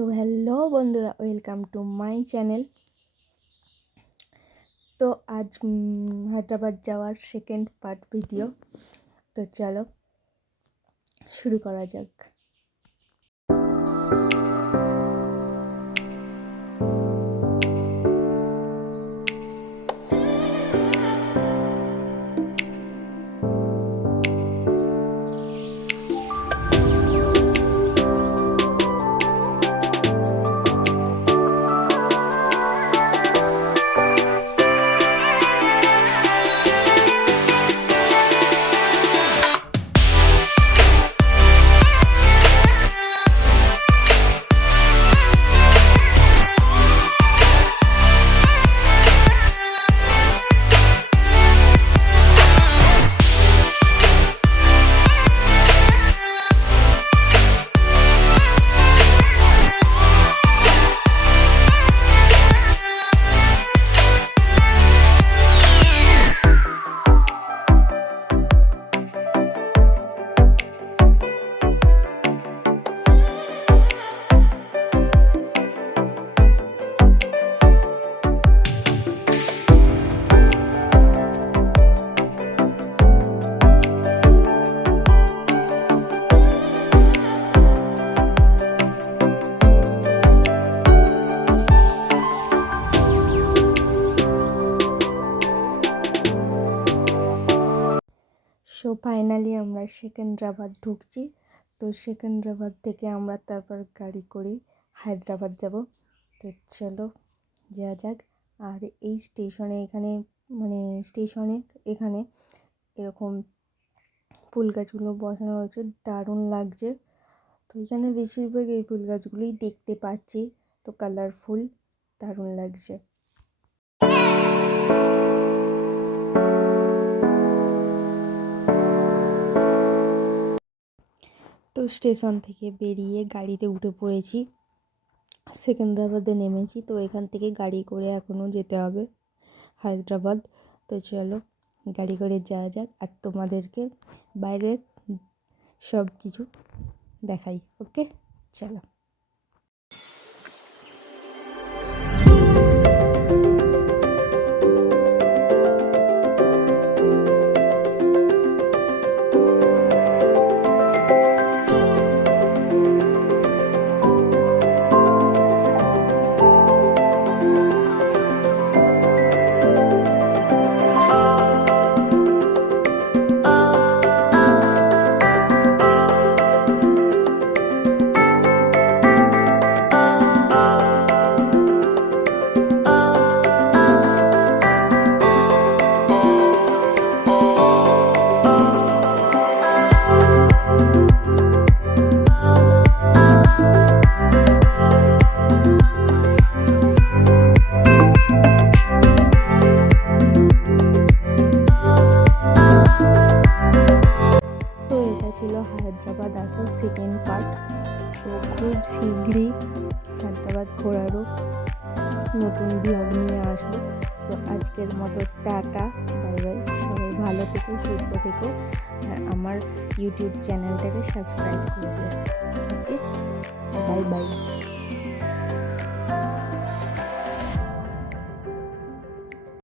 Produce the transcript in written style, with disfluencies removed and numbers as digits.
তো হ্যালো বন্ধুরা, welcome to my channel. তো আজ হায়দ্রাবাদ যাওয়ার সেকেন্ড পার্ট ভিডিও। তো চলো শুরু করা যাক। সো ফাইনালি আমরা সেকেন্দ্রাবাদ ঢুকছি। তো সেকেন্দ্রাবাদ থেকে আমরা তারপর গাড়ি করে হায়দ্রাবাদ যাব। তো চলো যাওয়া যাক। আর এই স্টেশনে এখানে এরকম ফুল গাছগুলো বসানো রয়েছে, দারুণ লাগছে। তো এখানে বেশিরভাগ এই ফুল গাছগুলোই দেখতে পাচ্ছি, তো কালারফুল, দারুণ লাগছে। তো স্টেশন থেকে বেরিয়ে গাড়িতে উঠে পড়েছি, সেকেন্দ্রাবাদে নেমেছি। তো এখান থেকে গাড়ি করে এখনও যেতে হবে হায়দ্রাবাদ। তো চলো গাড়ি করে যাওয়া যাক, আর তোমাদেরকে বাইরের সব কিছু দেখাই। ওকে চলো। ছিল হায়দ্রাবাদ আসার সেকেন্ড পার্ট। তো খুব শীঘ্রই হায়দ্রাবাদ ঘোরারও নতুন ব্লগ নিয়ে আসবো। তো আজকের মতো টাটা, বাই বাই। সবাই ভালো থেকো, সুস্থ থেকো, আর আমার ইউটিউব চ্যানেলটাকে সাবস্ক্রাইব করে দিও। ওকে, বাই বাই।